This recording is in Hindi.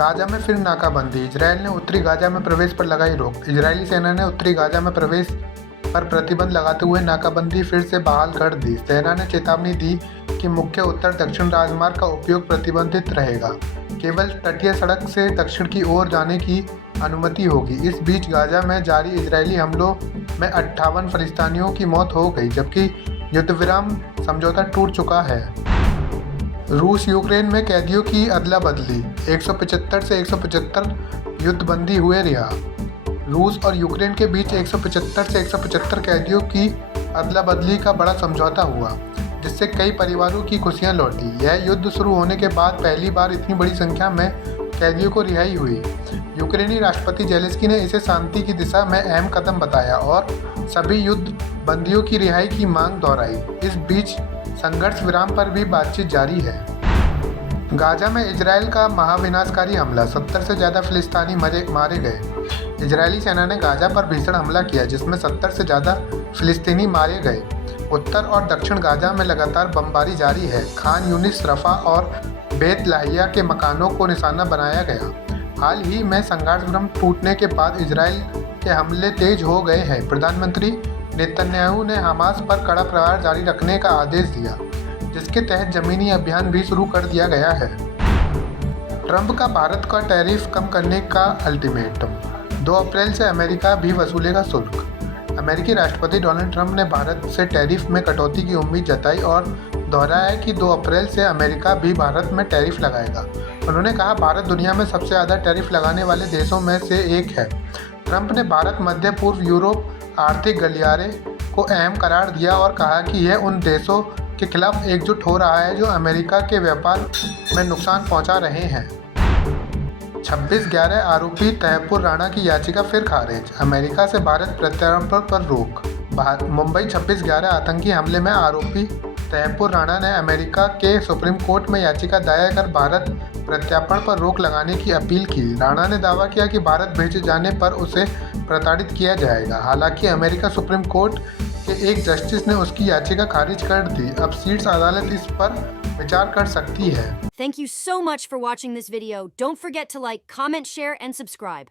गाजा में फिर नाकाबंदी। इजरायल ने उत्तरी गाजा में प्रवेश पर लगाई रोक। इजरायली सेना ने उत्तरी गाजा में प्रवेश पर प्रतिबंध लगाते हुए नाकाबंदी फिर से बहाल कर दी। सेना ने चेतावनी दी कि मुख्य उत्तर दक्षिण राजमार्ग का उपयोग प्रतिबंधित रहेगा। केवल तटीय सड़क से दक्षिण की ओर जाने की अनुमति होगी। इस बीच गाजा में जारी इजरायली हमलों में 58 फलस्तीनियों की मौत हो गई, जबकि युद्धविराम समझौता टूट चुका है। रूस यूक्रेन में कैदियों की अदला बदली। 175 से 175 युद्धबंदी हुए रिहा। रूस और यूक्रेन के बीच 175 से 175 कैदियों की अदला बदली का बड़ा समझौता हुआ, जिससे कई परिवारों की खुशियां लौटी। यह युद्ध शुरू होने के बाद पहली बार इतनी बड़ी संख्या में कैदियों को रिहाई हुई। यूक्रेनी राष्ट्रपति जेलेंस्की ने इसे शांति की दिशा में अहम कदम बताया और सभी युद्ध बंदियों की रिहाई की मांग दोहराई। इस बीच संघर्ष विराम पर भी बातचीत जारी है। गाजा में इजरायल का महाविनाशकारी हमला। 70 से ज़्यादा फिलिस्तीनी मारे गए। इजरायली सेना ने गाजा पर भीषण हमला किया, जिसमें 70 से ज़्यादा फिलिस्तीनी मारे गए। उत्तर और दक्षिण गाजा में लगातार बमबारी जारी है। खान यूनिस, रफा और बेत लाहिया के मकानों को निशाना बनाया गया। हाल ही में संघर्ष विराम टूटने के बाद इजरायल के हमले तेज हो गए हैं। प्रधानमंत्री नेतन्याहू ने हमास पर कड़ा प्रहार जारी रखने का आदेश दिया, जिसके तहत जमीनी अभियान भी शुरू कर दिया गया है। ट्रंप का भारत का टैरिफ कम करने का अल्टीमेटम। 2 अप्रैल से अमेरिका भी वसूलेगा शुल्क। अमेरिकी राष्ट्रपति डोनाल्ड ट्रंप ने भारत से टैरिफ में कटौती की उम्मीद जताई और दोहराया कि 2 अप्रैल से अमेरिका भी भारत में टैरिफ लगाएगा। उन्होंने कहा, भारत दुनिया में सबसे ज़्यादा टैरिफ लगाने वाले देशों में से एक है। ट्रंप ने भारत, मध्य पूर्व, यूरोप आर्थिक गलियारे को अहम करार दिया और कहा कि यह उन देशों के खिलाफ एकजुट हो रहा है जो अमेरिका के व्यापार में नुकसान पहुंचा रहे हैं। 26/11 आरोपी तैयबपुर राणा की याचिका फिर खारिज। अमेरिका से भारत प्रत्यार्पण पर रोक। मुंबई 26/11 आतंकी हमले में आरोपी तैयबपुर राणा ने अमेरिका के सुप्रीम कोर्ट में याचिका दायर कर भारत प्रत्यार्पण पर रोक लगाने की अपील की। राणा ने दावा किया कि भारत भेजे जाने पर उसे प्रताड़ित किया जाएगा। हालांकि अमेरिका सुप्रीम कोर्ट के एक जस्टिस ने उसकी याचिका खारिज कर दी। अब शीर्ष अदालत इस पर विचार कर सकती है। Thank you so much for watching this video. Don't forget to like, comment, share, and subscribe.